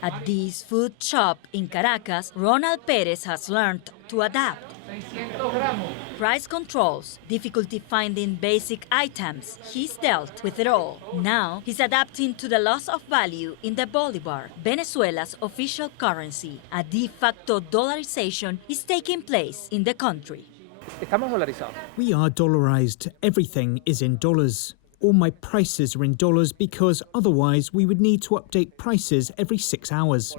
At this food shop in Caracas, Ronald Perez has learned to adapt. Price controls, difficulty finding basic items, he's dealt with it all. Now he's adapting to the loss of value in the Bolivar, Venezuela's official currency. A de facto dollarization is taking place in the country. We are dollarized. Everything is in dollars. All my prices are in dollars because otherwise we would need to update prices every 6 hours.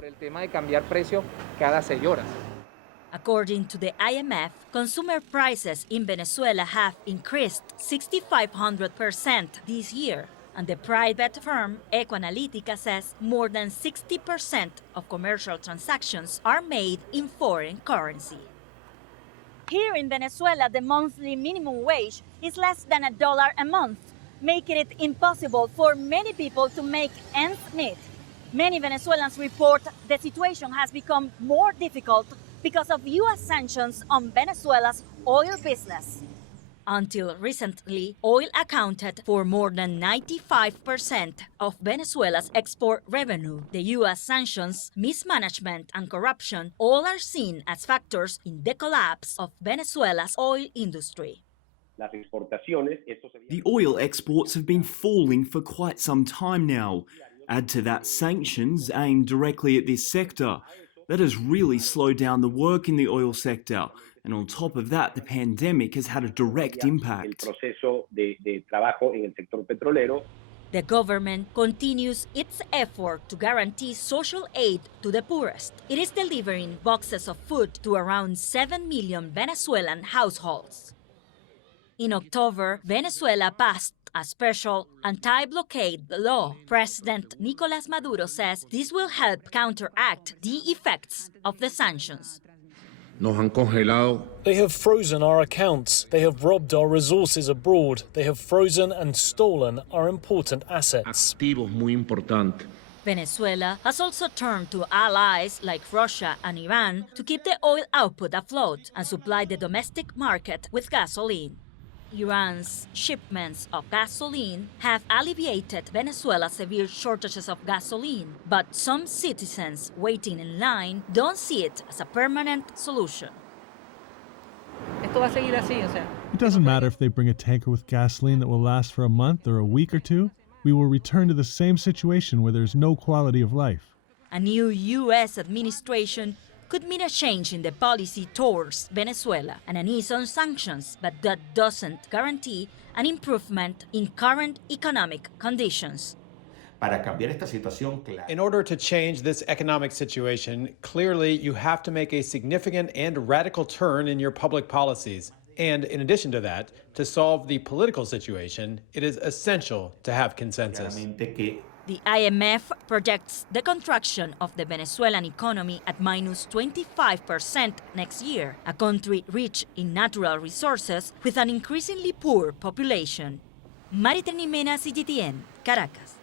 According to the IMF, consumer prices in Venezuela have increased 6,500% this year. And the private firm Ecoanalytica says more than 60% of commercial transactions are made in foreign currency. Here in Venezuela, the monthly minimum wage is less than $1 a month, making it impossible for many people to make ends meet. Many Venezuelans report the situation has become more difficult because of U.S. sanctions on Venezuela's oil business. Until recently, oil accounted for more than 95% of Venezuela's export revenue. The U.S. sanctions, mismanagement, and corruption all are seen as factors in the collapse of Venezuela's oil industry. The oil exports have been falling for quite some time now. Add to that sanctions aimed directly at this sector. That has really slowed down the work in the oil sector. And on top of that, the pandemic has had a direct impact. The government continues its effort to guarantee social aid to the poorest. It is delivering boxes of food to around 7 million Venezuelan households. In October, Venezuela passed a special anti-blockade law. President Nicolás Maduro says this will help counteract the effects of the sanctions. They have frozen our accounts. They have robbed our resources abroad. They have frozen and stolen our important assets. Venezuela has also turned to allies like Russia and Iran to keep the oil output afloat and supply the domestic market with gasoline. Iran's shipments of gasoline have alleviated Venezuela's severe shortages of gasoline, but some citizens waiting in line don't see it as a permanent solution. It doesn't matter if they bring a tanker with gasoline that will last for a month or a week or two. We will return to the same situation where there's no quality of life. A new U.S. administration could mean a change in the policy towards Venezuela and an ease on sanctions, but that doesn't guarantee an improvement in current economic conditions. In order to change this economic situation, clearly you have to make a significant and radical turn in your public policies. And in addition to that, to solve the political situation, it is essential to have consensus. The IMF projects the contraction of the Venezuelan economy at minus 25% next year, a country rich in natural resources with an increasingly poor population. Mariternimena, CGTN, Caracas.